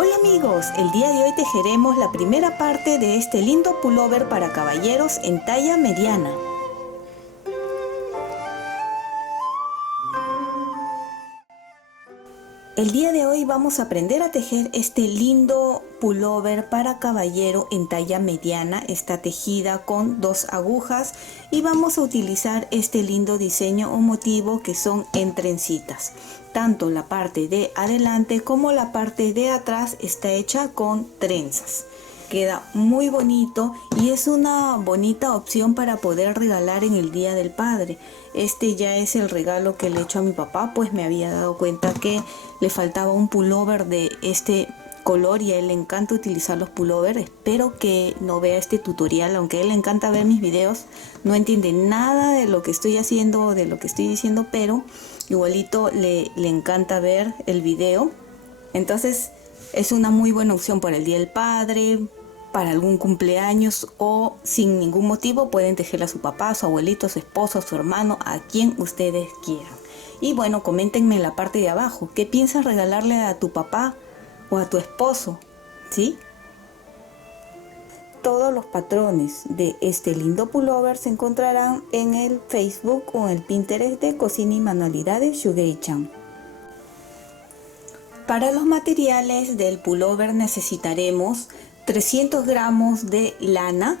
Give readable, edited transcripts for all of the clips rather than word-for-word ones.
Hola amigos, el día de hoy tejeremos la primera parte de este lindo pullover para caballeros en talla mediana. El día de hoy vamos a aprender a tejer este lindo pullover para caballero en talla mediana. Está tejida con 2 agujas y vamos a utilizar este lindo diseño o motivo que son en trencitas. Tanto la parte de adelante como la parte de atrás está hecha con trenzas. Queda muy bonito y es una bonita opción para poder regalar en el Día del Padre. Este ya es el regalo que le he hecho a mi papá, pues me había dado cuenta que le faltaba un pullover de este color y a él le encanta utilizar los pullovers. Espero que no vea este tutorial, aunque a él le encanta ver mis videos. No entiende nada de lo que estoy haciendo o de lo que estoy diciendo, pero igualito le encanta ver el video. Entonces es una muy buena opción para el Día del Padre, para algún cumpleaños o sin ningún motivo pueden tejerle a su papá, a su abuelito, a su esposo, a su hermano, a quien ustedes quieran. Y bueno, coméntenme en la parte de abajo, ¿qué piensas regalarle a tu papá o a tu esposo? ¿Sí? Todos los patrones de este lindo pullover se encontrarán en el Facebook o en el Pinterest de Cocina y Manualidades Shugei-chan. Para los materiales del pullover necesitaremos 300 gramos de lana.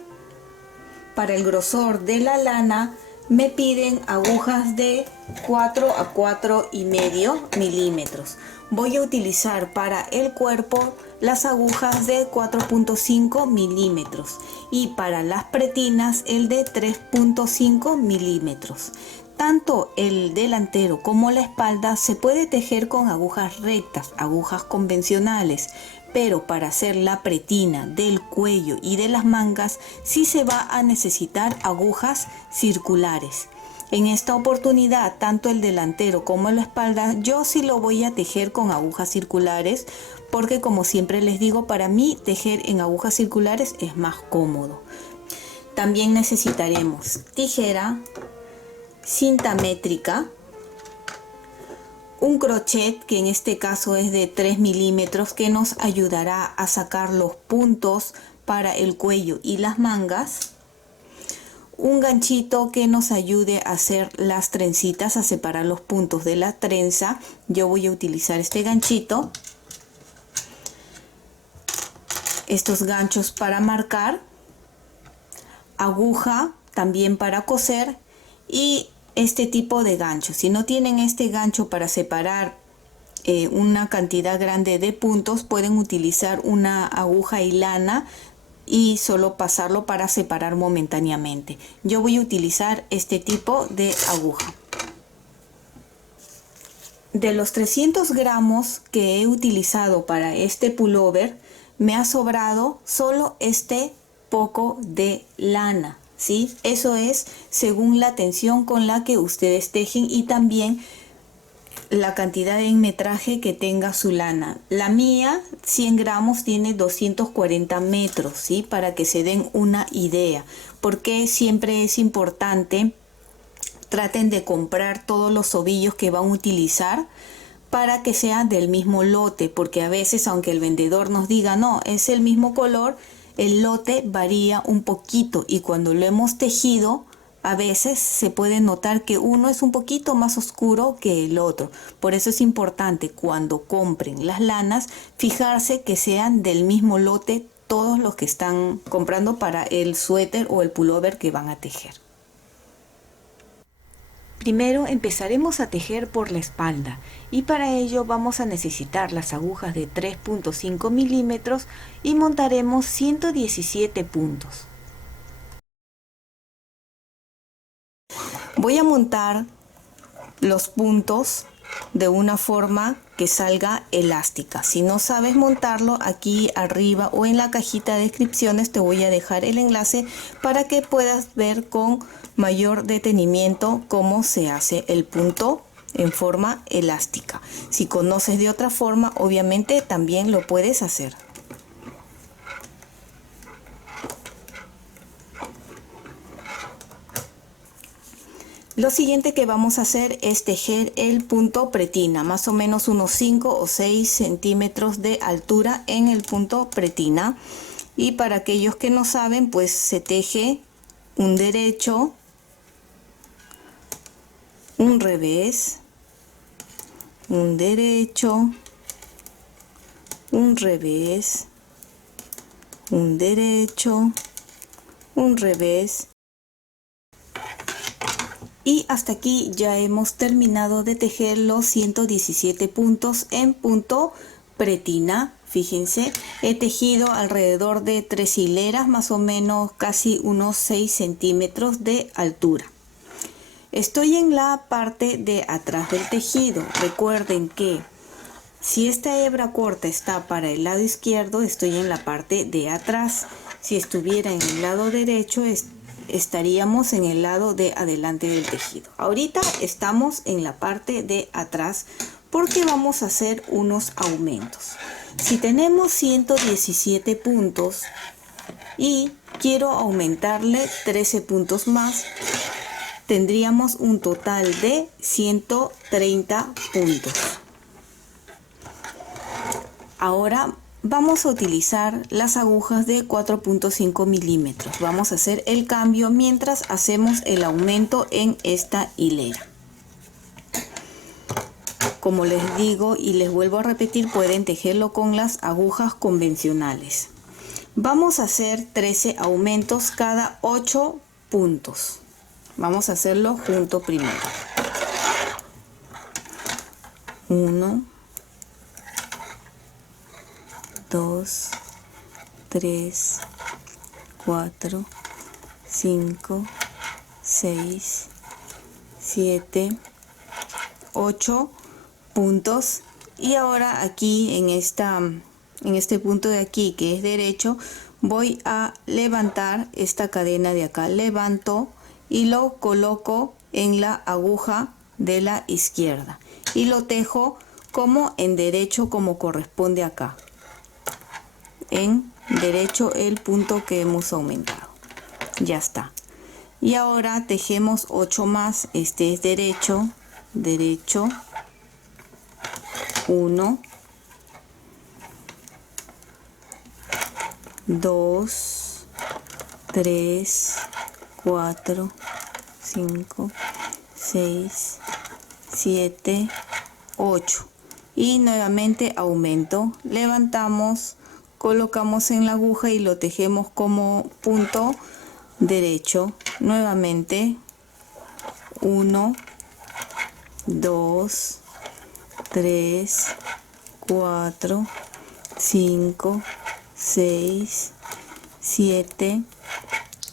Para el grosor de la lana me piden agujas de 4 a 4,5 milímetros. Voy a utilizar para el cuerpo las agujas de 4,5 milímetros y para las pretinas el de 3,5 milímetros. Tanto el delantero como la espalda se puede tejer con agujas rectas, agujas convencionales, pero para hacer la pretina del cuello y de las mangas sí se va a necesitar agujas circulares. En esta oportunidad, tanto el delantero como la espalda, yo sí lo voy a tejer con agujas circulares, porque como siempre les digo, para mí tejer en agujas circulares es más cómodo. También necesitaremos tijera, cinta métrica, un crochet que en este caso es de 3 milímetros que nos ayudará a sacar los puntos para el cuello y las mangas, un ganchito que nos ayude a hacer las trencitas, a separar los puntos de la trenza. Yo voy a utilizar este ganchito, estos ganchos para marcar, aguja también para coser y este tipo de gancho. Si no tienen este gancho para separar una cantidad grande de puntos, pueden utilizar una aguja y lana y solo pasarlo para separar momentáneamente. Yo voy a utilizar este tipo de aguja. De los 300 gramos que he utilizado para este pullover, me ha sobrado solo este poco de lana. ¿Sí? Eso es según la tensión con la que ustedes tejen y también la cantidad de metraje que tenga su lana. La mía, 100 gramos, tiene 240 metros, ¿sí? Para que se den una idea. Porque siempre es importante, traten de comprar todos los ovillos que van a utilizar para que sean del mismo lote, porque a veces, aunque el vendedor nos diga, no, es el mismo color, el lote varía un poquito y cuando lo hemos tejido, a veces se puede notar que uno es un poquito más oscuro que el otro. Por eso es importante cuando compren las lanas, fijarse que sean del mismo lote todos los que están comprando para el suéter o el pullover que van a tejer. Primero empezaremos a tejer por la espalda y para ello vamos a necesitar las agujas de 3,5 milímetros y montaremos 117 puntos. Voy a montar los puntos de una forma que salga elástica. Si no sabes montarlo, aquí arriba o en la cajita de descripciones te voy a dejar el enlace para que puedas ver con mayor detenimiento cómo se hace el punto en forma elástica. Si conoces de otra forma, obviamente también lo puedes hacer. Lo siguiente que vamos a hacer es tejer el punto pretina, más o menos unos 5 o 6 centímetros de altura en el punto pretina. Y para aquellos que no saben, pues se teje un derecho, un revés, un derecho, un revés, un derecho, un revés. Y hasta aquí ya hemos terminado de tejer los 117 puntos en punto pretina. Fíjense, he tejido alrededor de 3 hileras, más o menos casi unos 6 centímetros de altura. Estoy en la parte de atrás del tejido. Recuerden que si esta hebra corta está para el lado izquierdo, estoy en la parte de atrás. Si estuviera en el lado derecho, estaríamos en el lado de adelante del tejido. Ahorita estamos en la parte de atrás porque vamos a hacer unos aumentos. Si tenemos 117 puntos y quiero aumentarle 13 puntos más, tendríamos un total de 130 puntos. Ahora vamos a utilizar las agujas de 4.5 milímetros. Vamos a hacer el cambio mientras hacemos el aumento en esta hilera. Como les digo y les vuelvo a repetir, pueden tejerlo con las agujas convencionales. Vamos a hacer 13 aumentos cada 8 puntos. Vamos a hacerlo junto primero. 1, 2, 3, 4, 5, 6, 7, 8 puntos. Y ahora aquí en este punto de aquí que es derecho, voy a levantar esta cadena de acá. Levanto y lo coloco en la aguja de la izquierda y lo tejo como en derecho, como corresponde acá. En derecho el punto que hemos aumentado. Ya está. Y ahora tejemos 8 más. Este es derecho, derecho, 1, 2, 3, 4, 5, 6, 7, 8. Y nuevamente aumento. Levantamos, colocamos en la aguja y lo tejemos como punto derecho. Nuevamente 1, 2, 3, 4, 5, 6, 7,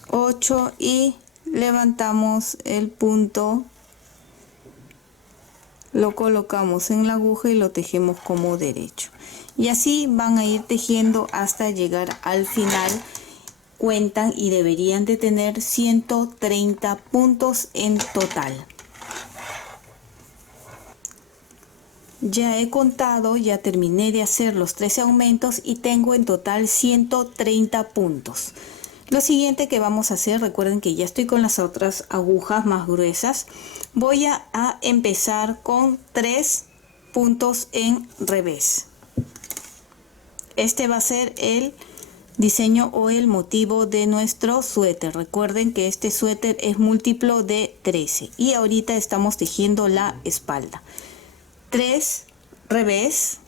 8 y levantamos el punto, lo colocamos en la aguja y lo tejemos como derecho. Y así van a ir tejiendo hasta llegar al final. Cuentan y deberían de tener 130 puntos en total. Ya he contado, ya terminé de hacer los 13 aumentos y tengo en total 130 puntos. Lo siguiente que vamos a hacer, recuerden que ya estoy con las otras agujas más gruesas. Voy a empezar con 3 puntos en revés. Este va a ser el diseño o el motivo de nuestro suéter. Recuerden que este suéter es múltiplo de 13 y ahorita estamos tejiendo la espalda. 3 revés,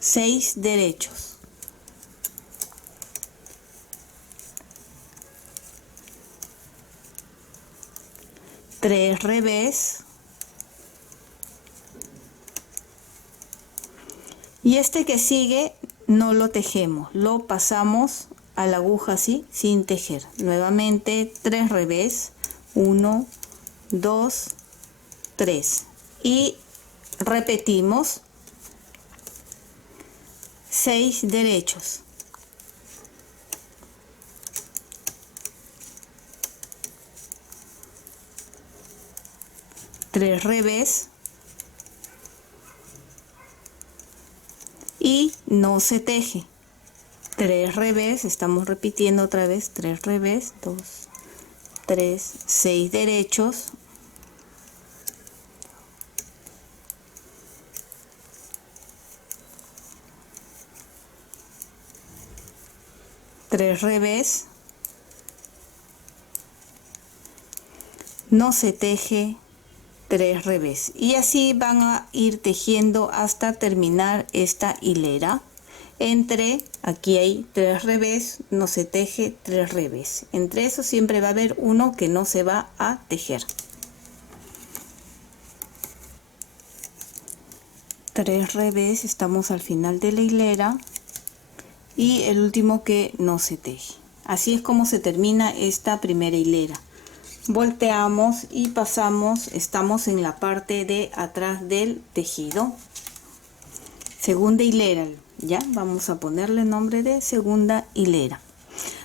6 derechos. 3 revés. Y este que sigue no lo tejemos, lo pasamos a la aguja así sin tejer. Nuevamente 3 revés, 1, 2, 3 y repetimos 6 derechos. 3 revés y no se teje. 3 revés, estamos repitiendo otra vez, 3 revés, 2, 3, 6 derechos, 3 revés, no se teje, 3 revés, y así van a ir tejiendo hasta terminar esta hilera. Entre aquí hay 3 revés, no se teje, 3 revés, entre eso siempre va a haber uno que no se va a tejer. 3 revés, estamos al final de la hilera y el último que no se teje. Así es como se termina esta primera hilera. Volteamos y pasamos, estamos en la parte de atrás del tejido. Segunda hilera, ya vamos a ponerle nombre de segunda hilera.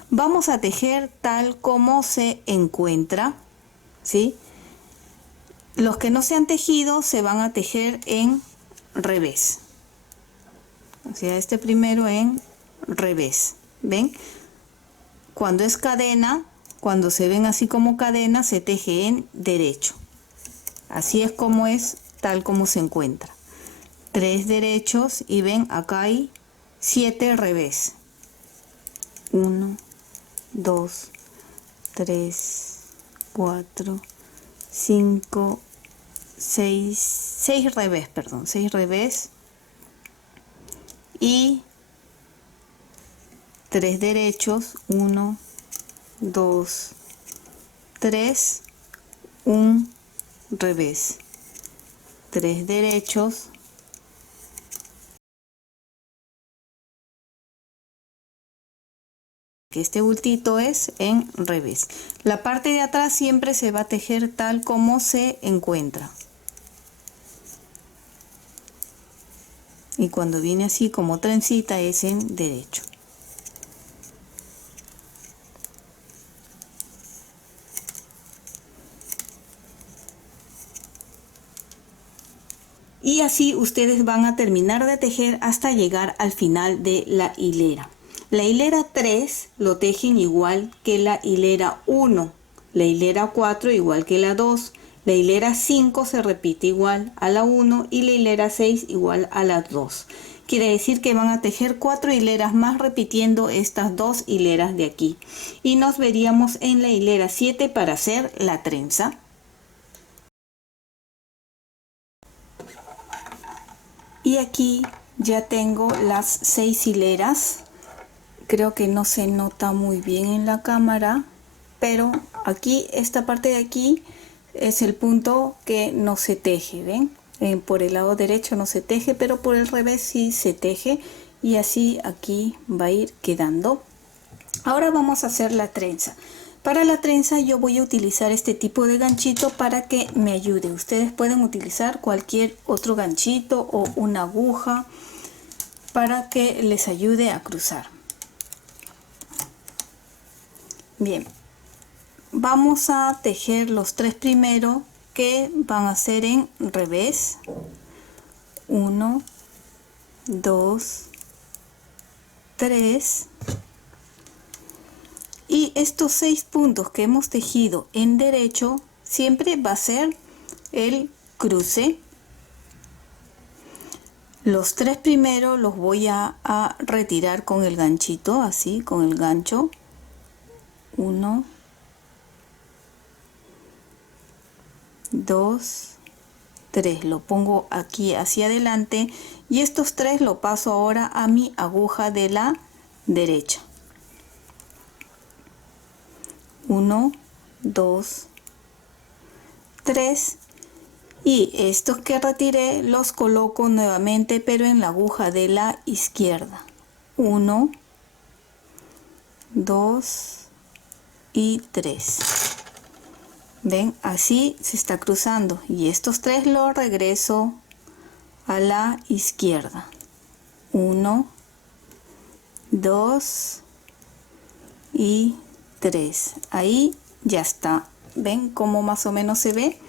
Vamos a tejer tal como se encuentra, ¿sí? Los que no se han tejido se van a tejer en revés, o sea, este primero en revés. ¿Ven? Cuando es cadena, cuando se ven así como cadena, se teje en derecho. Así es como es, tal como se encuentra. 3 derechos y ven, acá hay 7 revés. 1, 2, 3, 4, 5, 6 revés, perdón, 6 revés y 3 derechos, 1, 2, 3, un revés, 3 derechos, que este bultito es en revés. La parte de atrás siempre se va a tejer tal como se encuentra. Y cuando viene así como trencita es en derecho. Y así ustedes van a terminar de tejer hasta llegar al final de la hilera. La hilera 3 lo tejen igual que la hilera 1, la hilera 4 igual que la 2, la hilera 5 se repite igual a la 1 y la hilera 6 igual a la 2. Quiere decir que van a tejer 4 hileras más repitiendo estas 2 hileras de aquí. Y nos veríamos en la hilera 7 para hacer la trenza. Y aquí ya tengo las 6 hileras. Creo que no se nota muy bien en la cámara, pero aquí, esta parte de aquí es el punto que no se teje, ¿ven? Por el lado derecho no se teje, pero por el revés sí se teje, y así aquí va a ir quedando. Ahora vamos a hacer la trenza. Para la trenza yo voy a utilizar este tipo de ganchito para que me ayude. Ustedes pueden utilizar cualquier otro ganchito o una aguja para que les ayude a cruzar. Bien, vamos a tejer los 3 primeros que van a ser en revés. 1, 2, 3. Y estos 6 puntos que hemos tejido en derecho siempre va a ser el cruce. Los 3 primeros los voy a retirar con el ganchito, así, con el gancho. 1, 2, 3. Lo pongo aquí hacia adelante y estos 3 lo paso ahora a mi aguja de la derecha. 1, 2, 3. Y estos que retiré los coloco nuevamente, pero en la aguja de la izquierda. 1, 2 y 3. Ven, así se está cruzando, y estos 3 los regreso a la izquierda. 1, 2 y 3. Ahí ya está. Ven cómo más o menos se ve.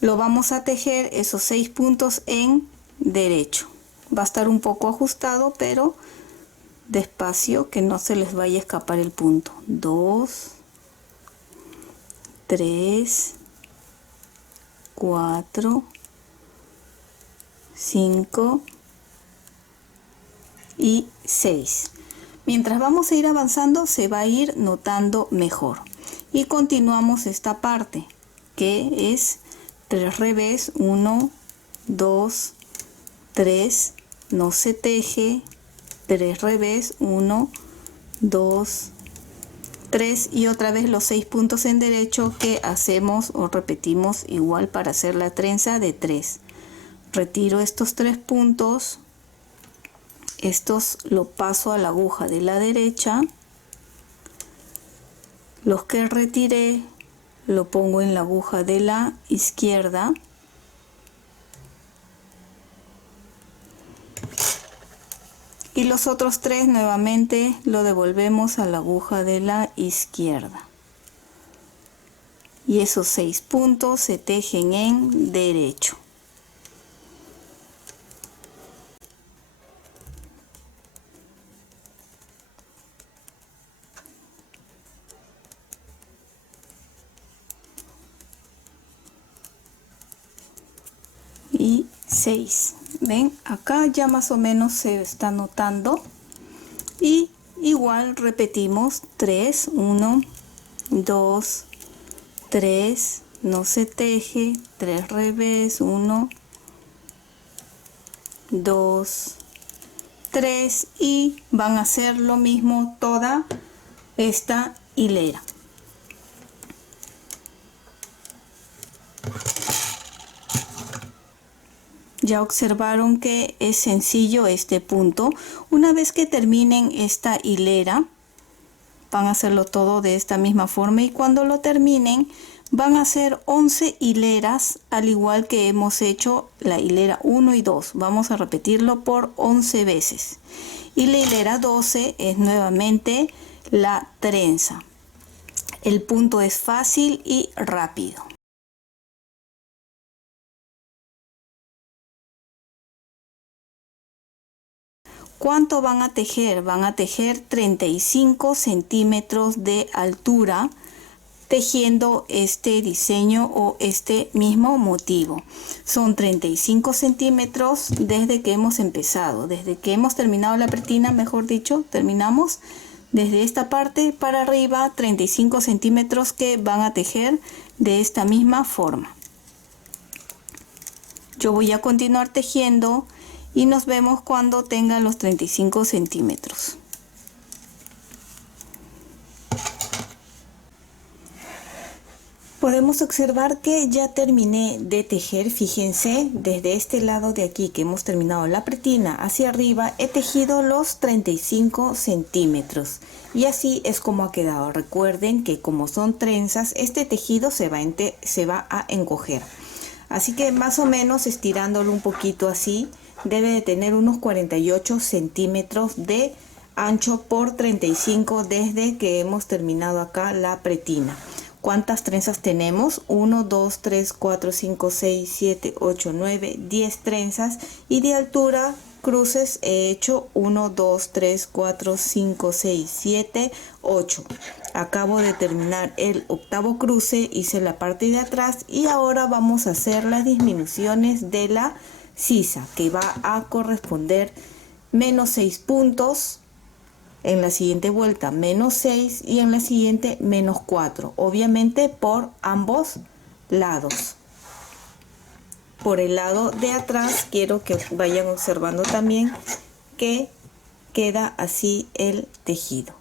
Lo vamos a tejer esos 6 puntos en derecho. Va a estar un poco ajustado, pero despacio, que no se les vaya a escapar el punto. 2, 3, 4, 5 y 6. Mientras vamos a ir avanzando se va a ir notando mejor. Y continuamos esta parte que es 3 revés, 1, 2, 3, no se teje, 3 revés, 1, 2, 3 y otra vez los 6 puntos en derecho que hacemos o repetimos igual para hacer la trenza de 3. Retiro estos 3 puntos, estos lo paso a la aguja de la derecha, los que retiré lo pongo en la aguja de la izquierda y los otros 3 nuevamente lo devolvemos a la aguja de la izquierda y esos 6 puntos se tejen en derecho. Y 6. Ven, acá ya más o menos se está notando y igual repetimos 3, 1, 2, 3, no se teje, 3 revés, 1, 2, 3 y van a hacer lo mismo toda esta hilera. Ya observaron que es sencillo este punto. Una vez que terminen esta hilera, van a hacerlo todo de esta misma forma y cuando lo terminen van a hacer 11 hileras al igual que hemos hecho la hilera 1 y 2. Vamos a repetirlo por 11 veces. Y la hilera 12 es nuevamente la trenza. El punto es fácil y rápido. ¿Cuánto van a tejer? Van a tejer 35 centímetros de altura tejiendo este diseño o este mismo motivo. Son 35 centímetros desde que hemos empezado, desde que hemos terminado la pretina, mejor dicho, terminamos desde esta parte para arriba 35 centímetros que van a tejer de esta misma forma. Yo voy a continuar tejiendo y nos vemos cuando tengan los 35 centímetros. Podemos observar que ya terminé de tejer. Fíjense, desde este lado de aquí que hemos terminado la pretina hacia arriba he tejido los 35 centímetros y así es como ha quedado. Recuerden que como son trenzas, este tejido se va a encoger, así que más o menos estirándolo un poquito así debe de tener unos 48 centímetros de ancho por 35 desde que hemos terminado acá la pretina. ¿Cuántas trenzas tenemos? 1, 2, 3, 4, 5, 6, 7, 8, 9, 10 trenzas y de altura cruces he hecho 1, 2, 3, 4, 5, 6, 7, 8. Acabo de terminar el octavo cruce, hice la parte de atrás y ahora vamos a hacer las disminuciones de la sisa que va a corresponder menos 6 puntos. En la siguiente vuelta menos 6 y en la siguiente menos 4, obviamente por ambos lados. Por el lado de atrás quiero que vayan observando también que queda así el tejido.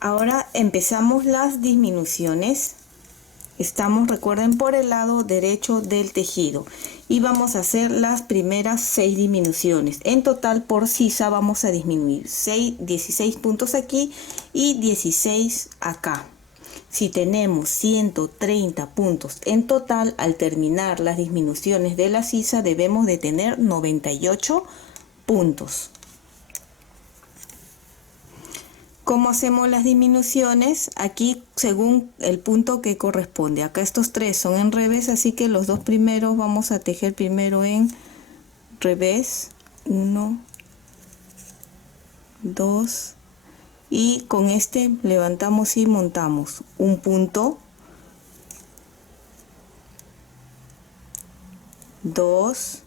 Ahora empezamos las disminuciones. Estamos, recuerden, por el lado derecho del tejido y vamos a hacer las primeras 6 disminuciones. En total por sisa vamos a disminuir 16 puntos aquí y 16 acá. Si tenemos 130 puntos en total, al terminar las disminuciones de la sisa debemos de tener 98 puntos. ¿Cómo hacemos las disminuciones? Aquí según el punto que corresponde. Acá estos 3 son en revés, así que los 2 primeros vamos a tejer primero en revés. 1, 2 y con este levantamos y montamos un punto, 2,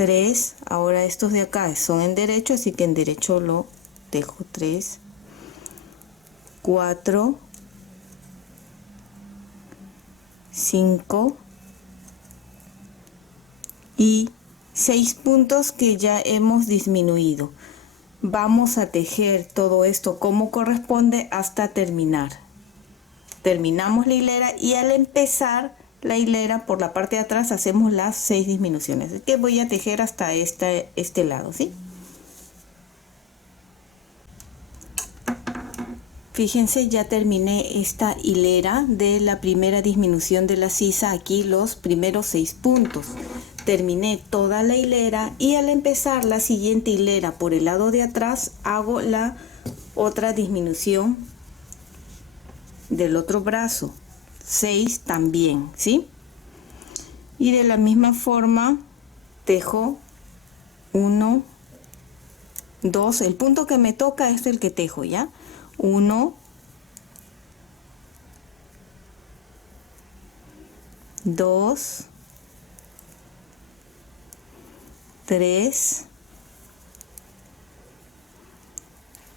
3, ahora estos de acá son en derecho, así que en derecho lo dejo 3, 4, 5 y 6 puntos que ya hemos disminuido. Vamos a tejer todo esto como corresponde hasta terminar. Terminamos la hilera y al empezar la hilera por la parte de atrás hacemos las 6 disminuciones. Así que voy a tejer hasta este lado, ¿sí? Fíjense, ya terminé esta hilera de la primera disminución de la sisa, aquí los primeros 6 puntos. Terminé toda la hilera y al empezar la siguiente hilera por el lado de atrás hago la otra disminución del otro brazo, 6 también, ¿sí? Y de la misma forma tejo 1, 2, el punto que me toca es el que tejo, ¿ya? 1, 2, 3,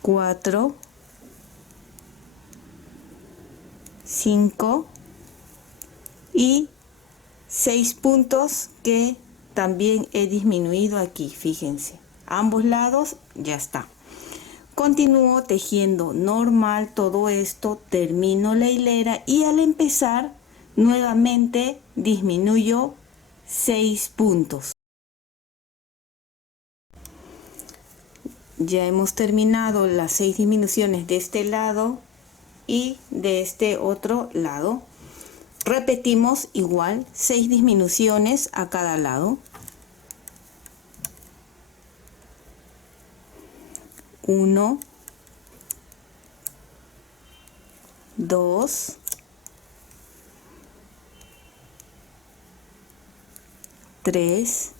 4, 5 y 6 puntos que también he disminuido aquí, fíjense, ambos lados ya está. Continúo tejiendo normal todo esto, termino la hilera y al empezar nuevamente disminuyo 6 puntos. Ya hemos terminado las 6 disminuciones de este lado y de este otro lado. Repetimos igual 6 disminuciones a cada lado. 1, 2, 3,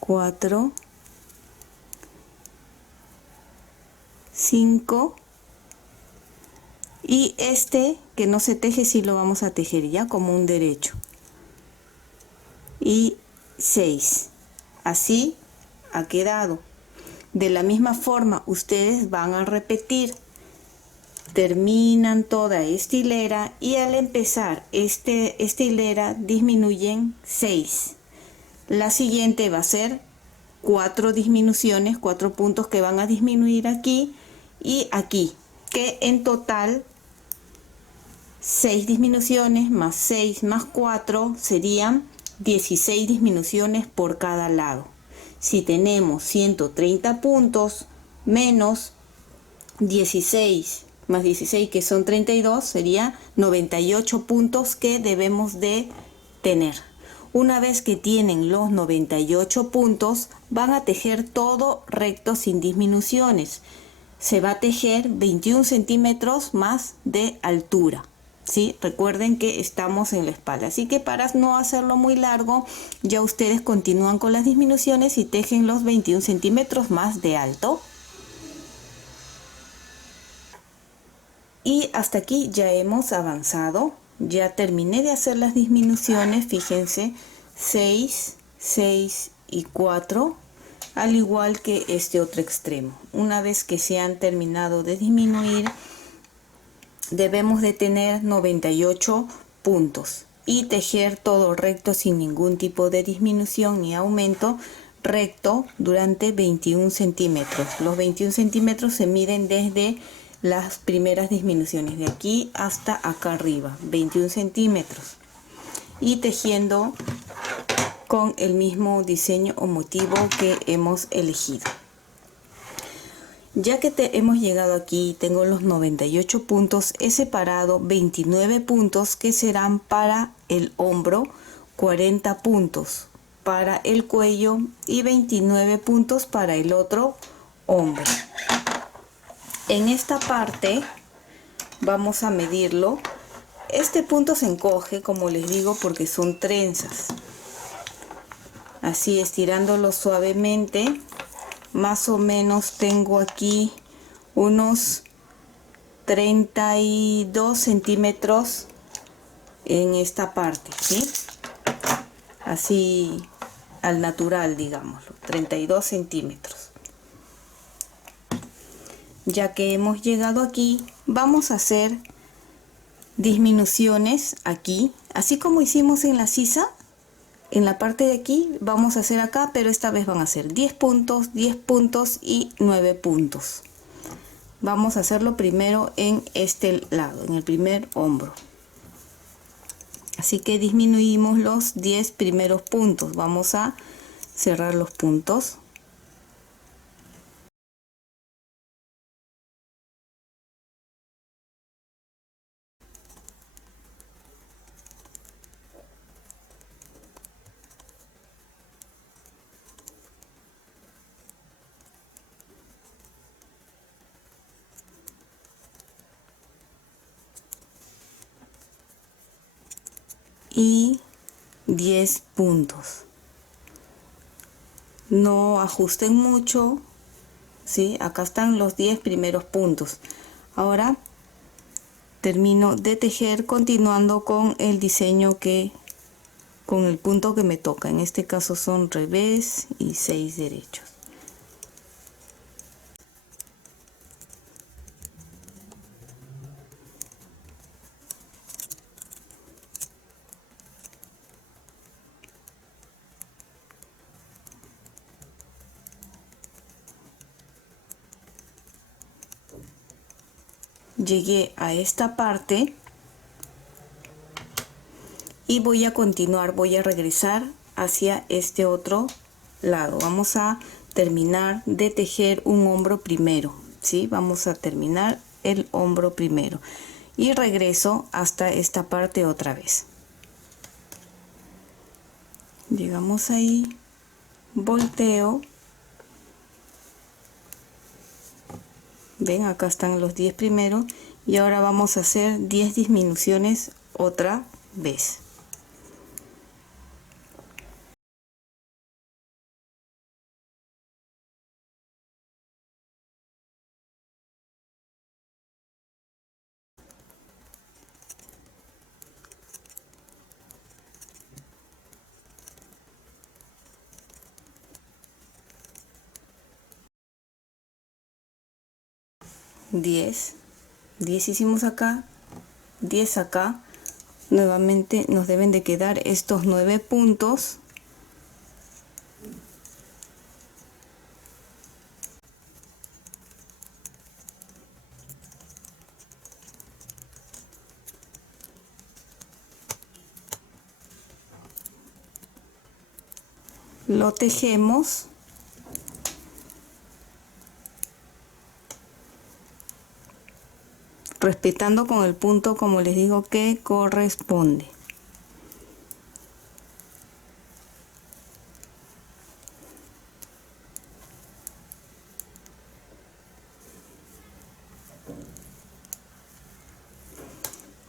4, 5 y este que no se teje sí lo vamos a tejer ya como un derecho y 6. Así ha quedado. De la misma forma ustedes van a repetir, terminan toda esta hilera y al empezar esta hilera disminuyen 6. La siguiente va a ser 4 disminuciones, 4 puntos que van a disminuir aquí y aquí, que en total 6 disminuciones más 6 más 4 serían 16 disminuciones por cada lado. Si tenemos 130 puntos menos 16 más 16 que son 32 sería 98 puntos que debemos de tener. Una vez que tienen los 98 puntos van a tejer todo recto sin disminuciones. Se va a tejer 21 centímetros más de altura. ¿Sí? Recuerden que estamos en la espalda, así que para no hacerlo muy largo ya ustedes continúan con las disminuciones y tejen los 21 centímetros más de alto. Y hasta aquí ya hemos avanzado, ya terminé de hacer las disminuciones, fíjense, 6, 6 y 4, al igual que este otro extremo. Una vez que se han terminado de disminuir, debemos de tener 98 puntos y tejer todo recto sin ningún tipo de disminución ni aumento, recto durante 21 centímetros. Los 21 centímetros se miden desde las primeras disminuciones, de aquí hasta acá arriba, 21 centímetros. Y tejiendo con el mismo diseño o motivo que hemos elegido. Ya que hemos llegado aquí, tengo los 98 puntos, he separado 29 puntos que serán para el hombro, 40 puntos para el cuello y 29 puntos para el otro hombro. En esta parte vamos a medirlo. Este punto se encoge, como les digo, porque son trenzas. Así, estirándolo suavemente, más o menos tengo aquí unos 32 centímetros en esta parte, ¿sí? así al natural, digámoslo, 32 centímetros. Ya que hemos llegado aquí, vamos a hacer disminuciones aquí, así como hicimos en la sisa. En la parte de aquí vamos a hacer acá, pero esta vez van a ser 10 puntos, 10 puntos y 9 puntos. Vamos a hacerlo primero en este lado, en el primer hombro. Así que disminuimos los 10 primeros puntos. Vamos a cerrar los puntos. Y 10 puntos. No ajusten mucho, ¿sí? Acá están los 10 primeros puntos. Ahora termino de tejer continuando con el diseño con el punto que me toca. En este caso son revés y 6 derechos. Llegué a esta parte y voy a continuar, voy a regresar hacia este otro lado. Vamos a terminar de tejer un hombro primero, ¿sí? Vamos a terminar el hombro primero y regreso hasta esta parte otra vez. Llegamos ahí, volteo. Ven, acá están los 10 primeros y ahora vamos a hacer 10 disminuciones otra vez. Diez hicimos acá, 10 acá. Nuevamente nos deben de quedar estos 9 puntos. Lo tejemos. Respetando con el punto, como les digo, que corresponde.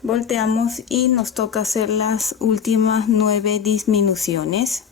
Volteamos y nos toca hacer las últimas 9 disminuciones.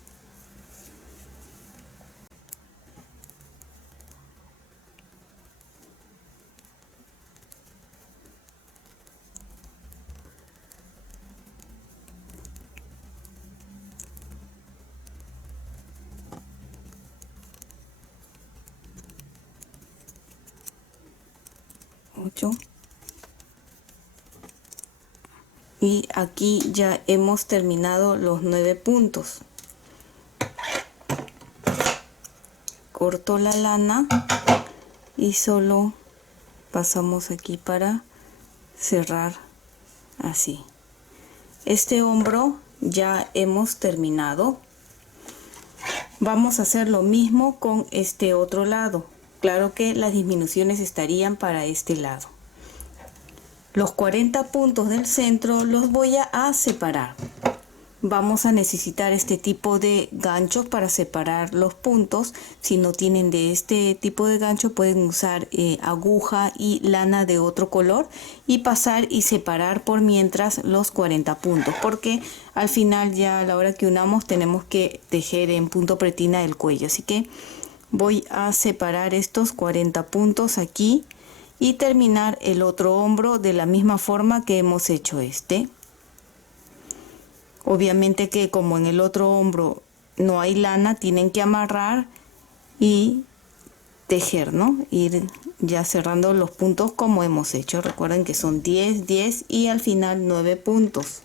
Y aquí ya hemos terminado los 9 puntos. Corto la lana y solo pasamos aquí para cerrar así. Este hombro ya hemos terminado. Vamos a hacer lo mismo con este otro lado. Claro que las disminuciones estarían para este lado. Los 40 puntos del centro los voy a separar. Vamos a necesitar este tipo de ganchos para separar los puntos. Si no tienen de este tipo de gancho, pueden usar aguja y lana de otro color y pasar y separar por mientras los 40 puntos, porque al final ya a la hora que unamos tenemos que tejer en punto pretina el cuello. Así que voy a separar estos 40 puntos aquí y terminar el otro hombro de la misma forma que hemos hecho este. Obviamente que como en el otro hombro no hay lana, tienen que amarrar y tejer, ¿no? Ir ya cerrando los puntos como hemos hecho. Recuerden que son 10, 10 y al final 9 puntos.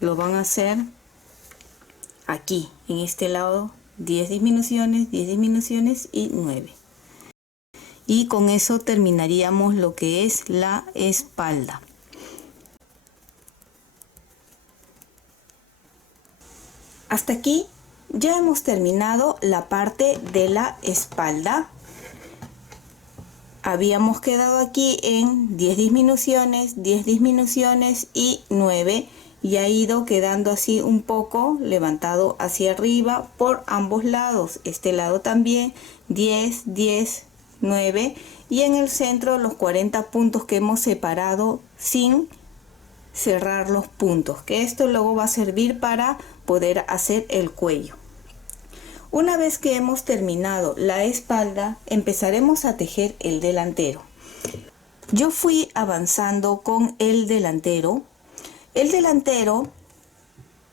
Lo van a hacer aquí, en este lado, 10 disminuciones y 9. Y con eso terminaríamos lo que es la espalda. Hasta aquí ya hemos terminado la parte de la espalda. Habíamos quedado aquí en 10 disminuciones y 9 y ha ido quedando así un poco levantado hacia arriba por ambos lados. Este lado también 10, 10, 9 y en el centro los 40 puntos que hemos separado sin cerrar los puntos, que esto luego va a servir para poder hacer el cuello. Una vez que hemos terminado la espalda, empezaremos a tejer el delantero. Yo fui avanzando con el delantero. El delantero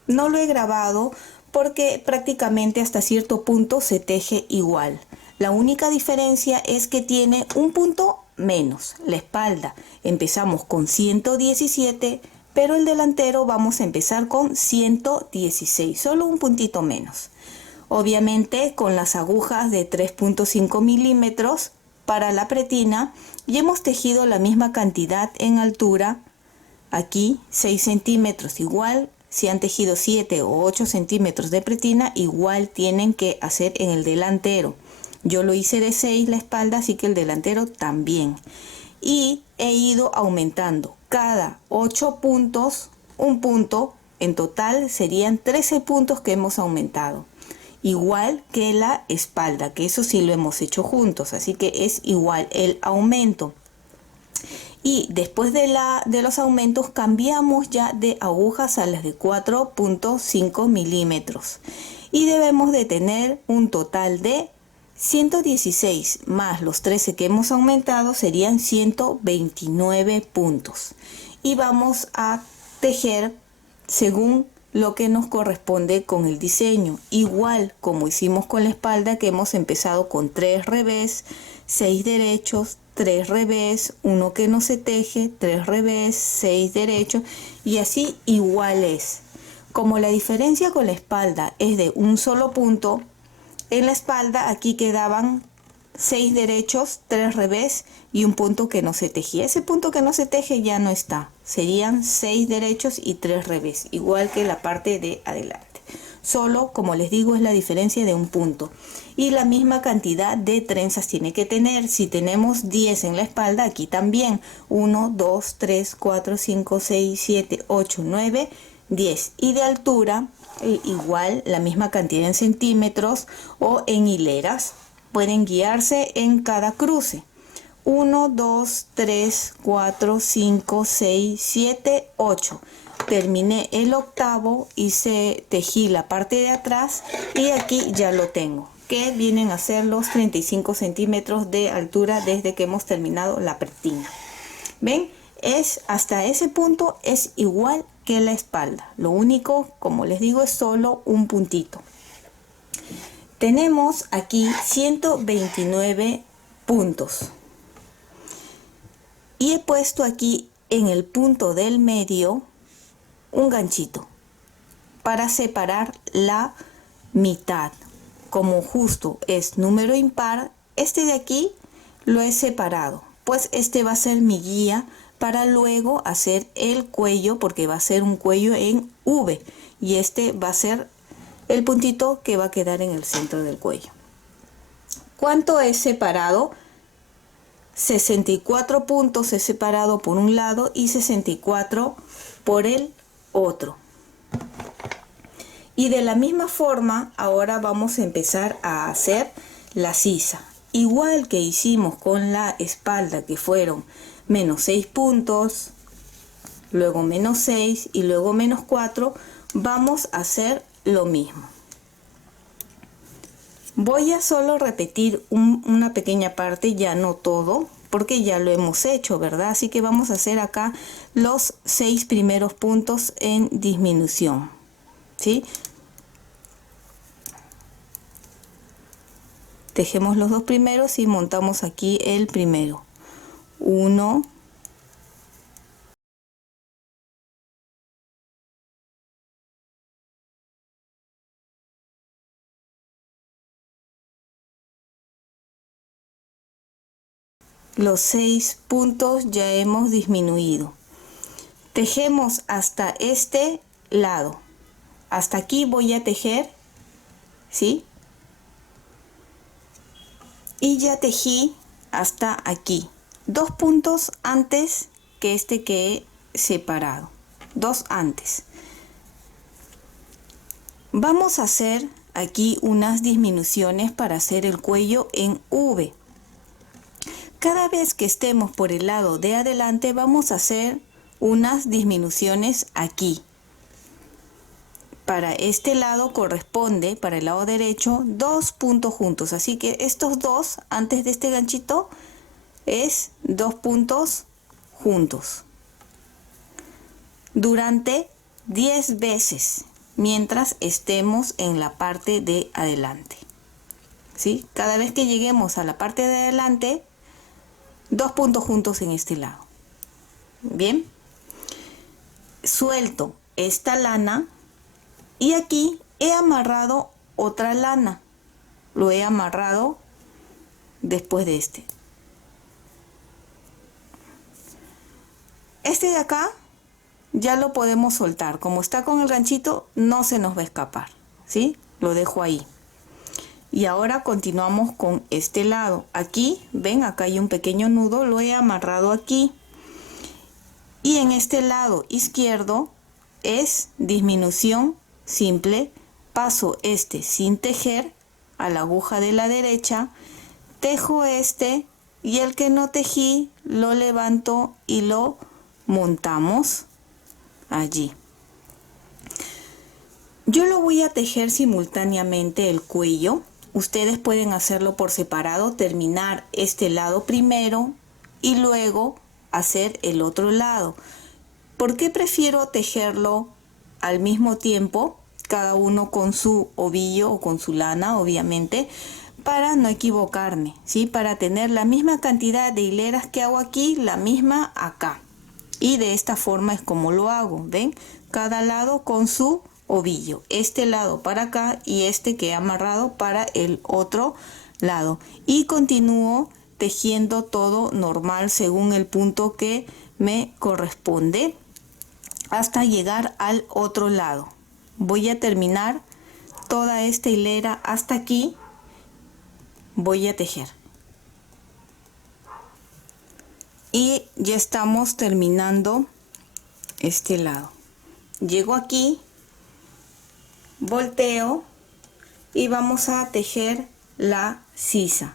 no lo he grabado porque prácticamente hasta cierto punto se teje igual. La única diferencia es que tiene un punto menos. La espalda empezamos con 117, pero el delantero vamos a empezar con 116, solo un puntito menos. Obviamente con las agujas de 3.5 milímetros para la pretina y hemos tejido la misma cantidad en altura. Aquí 6 centímetros igual, si han tejido 7 o 8 centímetros de pretina igual tienen que hacer en el delantero. Yo lo hice de 6 la espalda, así que el delantero también. Y he ido aumentando cada 8 puntos, un punto, en total serían 13 puntos que hemos aumentado. Igual que la espalda, que eso sí lo hemos hecho juntos, así que es igual el aumento. Y después de los aumentos cambiamos ya de agujas a las de 4.5 milímetros. Y debemos de tener un total de 116 más los 13 que hemos aumentado serían 129 puntos. Y vamos a tejer según lo que nos corresponde con el diseño, igual como hicimos con la espalda, que hemos empezado con 3 revés, 6 derechos, 3 revés, 1 que no se teje, 3 revés, 6 derechos y así igual es. Como la diferencia con la espalda es de un solo punto, en la espalda aquí quedaban 6 derechos, 3 revés y un punto que no se tejía. Ese punto que no se teje ya no está. Serían 6 derechos y 3 revés, igual que la parte de adelante. Solo, como les digo, es la diferencia de un punto. Y la misma cantidad de trenzas tiene que tener. Si tenemos 10 en la espalda, aquí también. 1, 2, 3, 4, 5, 6, 7, 8, 9, 10. Y de altura, igual la misma cantidad en centímetros o en hileras. Pueden guiarse en cada cruce. 1, 2, 3, 4, 5, 6, 7, 8. Terminé el octavo, tejí la parte de atrás y aquí ya lo tengo, que vienen a ser los 35 centímetros de altura desde que hemos terminado la pretina. ¿Ven? Hasta ese punto es igual que la espalda. Lo único, como les digo, es solo un puntito. Tenemos aquí 129 puntos. Y he puesto aquí en el punto del medio un ganchito para separar la mitad. Como justo es número impar, este de aquí lo he separado. Pues este va a ser mi guía para luego hacer el cuello, porque va a ser un cuello en V. Y este va a ser el puntito que va a quedar en el centro del cuello. ¿Cuánto he separado? 64 puntos he separado por un lado y 64 por el otro. Y de la misma forma ahora vamos a empezar a hacer la sisa. Igual que hicimos con la espalda, que fueron menos 6 puntos, luego menos 6 y luego menos 4, vamos a hacer lo mismo. Voy a solo repetir una pequeña parte, ya no todo, porque ya lo hemos hecho, ¿verdad? Así que vamos a hacer acá los 6 primeros puntos en disminución. ¿sí? Tejemos los dos primeros y montamos aquí el primero. 1, los 6 puntos ya hemos disminuido. Tejemos hasta este lado. Hasta aquí voy a tejer, ¿sí? Y ya tejí hasta aquí. 2 puntos antes que este que he separado. 2 antes. Vamos a hacer aquí unas disminuciones para hacer el cuello en V. Cada vez que estemos por el lado de adelante vamos a hacer unas disminuciones aquí. Para este lado corresponde, para el lado derecho, 2 puntos juntos. Así que estos dos, antes de este ganchito, es 2 puntos juntos. Durante 10 veces, mientras estemos en la parte de adelante. ¿Sí? Cada vez que lleguemos a la parte de adelante, 2 puntos juntos en este lado. Bien. Suelto esta lana y aquí he amarrado otra lana. Lo he amarrado después de este. Este de acá ya lo podemos soltar. Como está con el ganchito, no se nos va a escapar, ¿sí? Lo dejo ahí. Y ahora continuamos con este lado. Aquí, ven, acá hay un pequeño nudo, lo he amarrado aquí. Y en este lado izquierdo es disminución simple. Paso este sin tejer a la aguja de la derecha, tejo este y el que no tejí lo levanto y lo montamos allí. Yo lo voy a tejer simultáneamente el cuello. Ustedes pueden hacerlo por separado, terminar este lado primero y luego hacer el otro lado. ¿Por qué prefiero tejerlo al mismo tiempo? Cada uno con su ovillo o con su lana, obviamente, para no equivocarme, ¿sí? Para tener la misma cantidad de hileras que hago aquí, la misma acá. Y de esta forma es como lo hago, ¿ven? Cada lado con su ovillo. Este lado para acá y este que he amarrado para el otro lado. Y continúo tejiendo todo normal según el punto que me corresponde hasta llegar al otro lado. Voy a terminar toda esta hilera hasta aquí. Voy a tejer. Y ya estamos terminando este lado. Llego aquí, volteo y vamos a tejer la sisa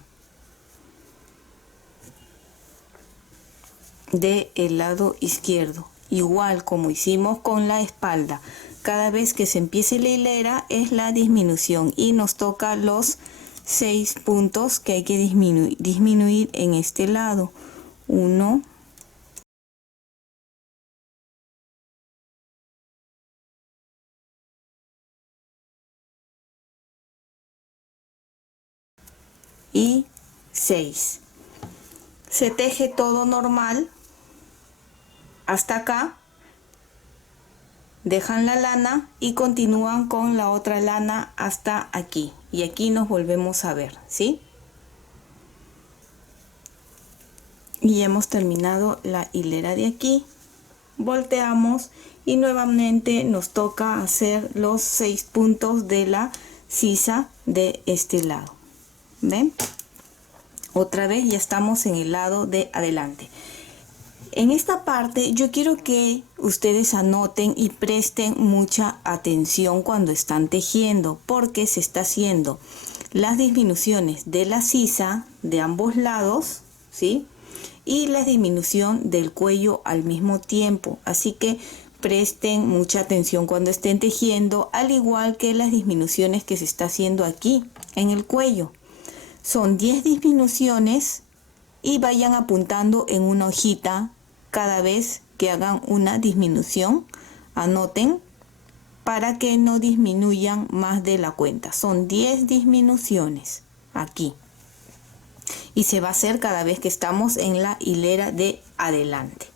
del lado izquierdo, igual como hicimos con la espalda. Cada vez que se empiece la hilera es la disminución y nos toca los 6 puntos que hay que disminuir en este lado. 1, y 6. Se teje todo normal hasta acá, dejan la lana y continúan con la otra lana hasta aquí, y aquí nos volvemos a ver, ¿sí? Y hemos terminado la hilera de aquí. Volteamos y nuevamente nos toca hacer los 6 puntos de la sisa de este lado. ¿Ven? Otra vez ya estamos en el lado de adelante. En esta parte yo quiero que ustedes anoten y presten mucha atención cuando están tejiendo, porque se está haciendo las disminuciones de la sisa de ambos lados, ¿sí? Y la disminución del cuello al mismo tiempo. Así que presten mucha atención cuando estén tejiendo, al igual que las disminuciones que se está haciendo aquí en el cuello. Son 10 disminuciones y vayan apuntando en una hojita cada vez que hagan una disminución. Anoten para que no disminuyan más de la cuenta. Son 10 disminuciones aquí. Y se va a hacer cada vez que estamos en la hilera de adelante.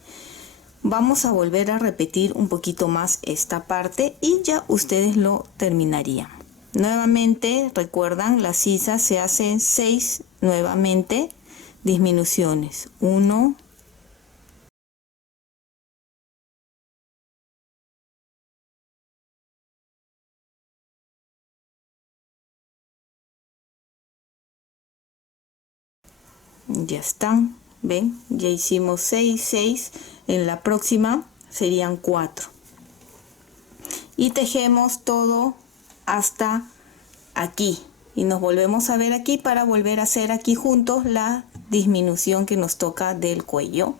Vamos a volver a repetir un poquito más esta parte y ya ustedes lo terminarían. Nuevamente, recuerdan, la sisa se hacen 6 nuevamente disminuciones. 1, ya están, ven, ya hicimos 6, 6, en la próxima serían 4 y tejemos todo hasta aquí y nos volvemos a ver aquí para volver a hacer aquí juntos la disminución que nos toca del cuello.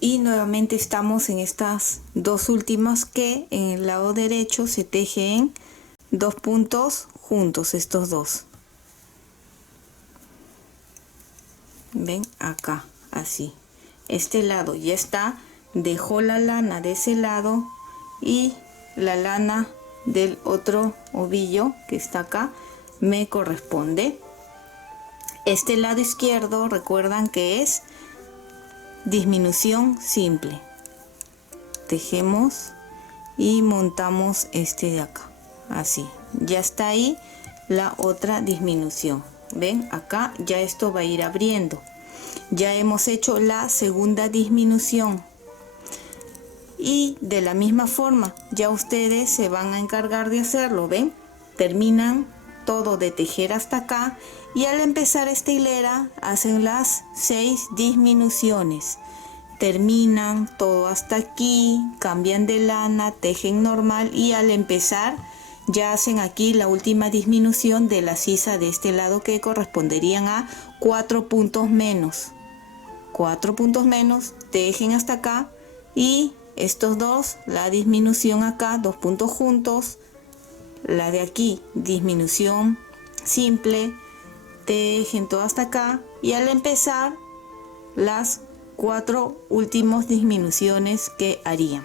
Y nuevamente estamos en estas dos últimas que en el lado derecho se tejen 2 puntos juntos, estos dos. Ven acá, así. Este lado ya está, dejó la lana de ese lado y la lana del otro ovillo que está acá me corresponde. Este lado izquierdo, recuerdan que es disminución simple. Tejemos y montamos este de acá, así. Ya está ahí la otra disminución. Ven, acá ya esto va a ir abriendo. Ya hemos hecho la segunda disminución. Y de la misma forma, ya ustedes se van a encargar de hacerlo, ¿ven? Terminan todo de tejer hasta acá y al empezar esta hilera hacen las 6 disminuciones. Terminan todo hasta aquí, cambian de lana, tejen normal y al empezar ya hacen aquí la última disminución de la sisa de este lado que corresponderían a 4 puntos menos. 4 puntos menos, tejen hasta acá y estos dos, la disminución acá, 2 puntos juntos, la de aquí, disminución simple, tejen todo hasta acá y al empezar las 4 últimas disminuciones que harían.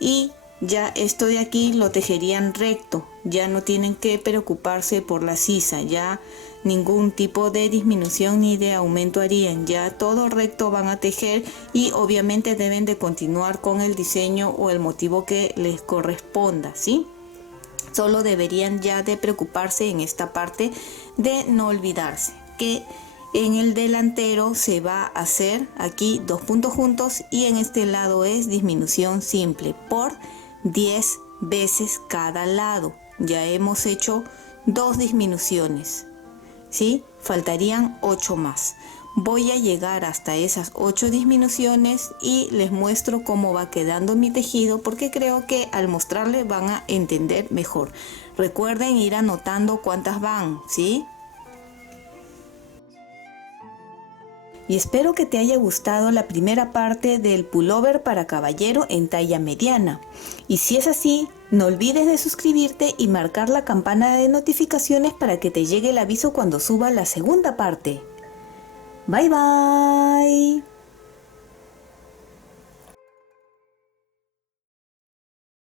Y ya esto de aquí lo tejerían recto, ya no tienen que preocuparse por la sisa, ya ningún tipo de disminución ni de aumento harían, ya todo recto van a tejer y obviamente deben de continuar con el diseño o el motivo que les corresponda, ¿sí? Solo deberían ya de preocuparse en esta parte de no olvidarse que en el delantero se va a hacer aquí 2 puntos juntos y en este lado es disminución simple por 10 veces cada lado. Ya hemos hecho 2 disminuciones, ¿sí? Faltarían 8 más. Voy a llegar hasta esas 8 disminuciones y les muestro cómo va quedando mi tejido porque creo que al mostrarles van a entender mejor. Recuerden ir anotando cuántas van, ¿sí? Y espero que te haya gustado la primera parte del pullover para caballero en talla mediana. Y si es así, no olvides de suscribirte y marcar la campana de notificaciones para que te llegue el aviso cuando suba la segunda parte. Bye bye.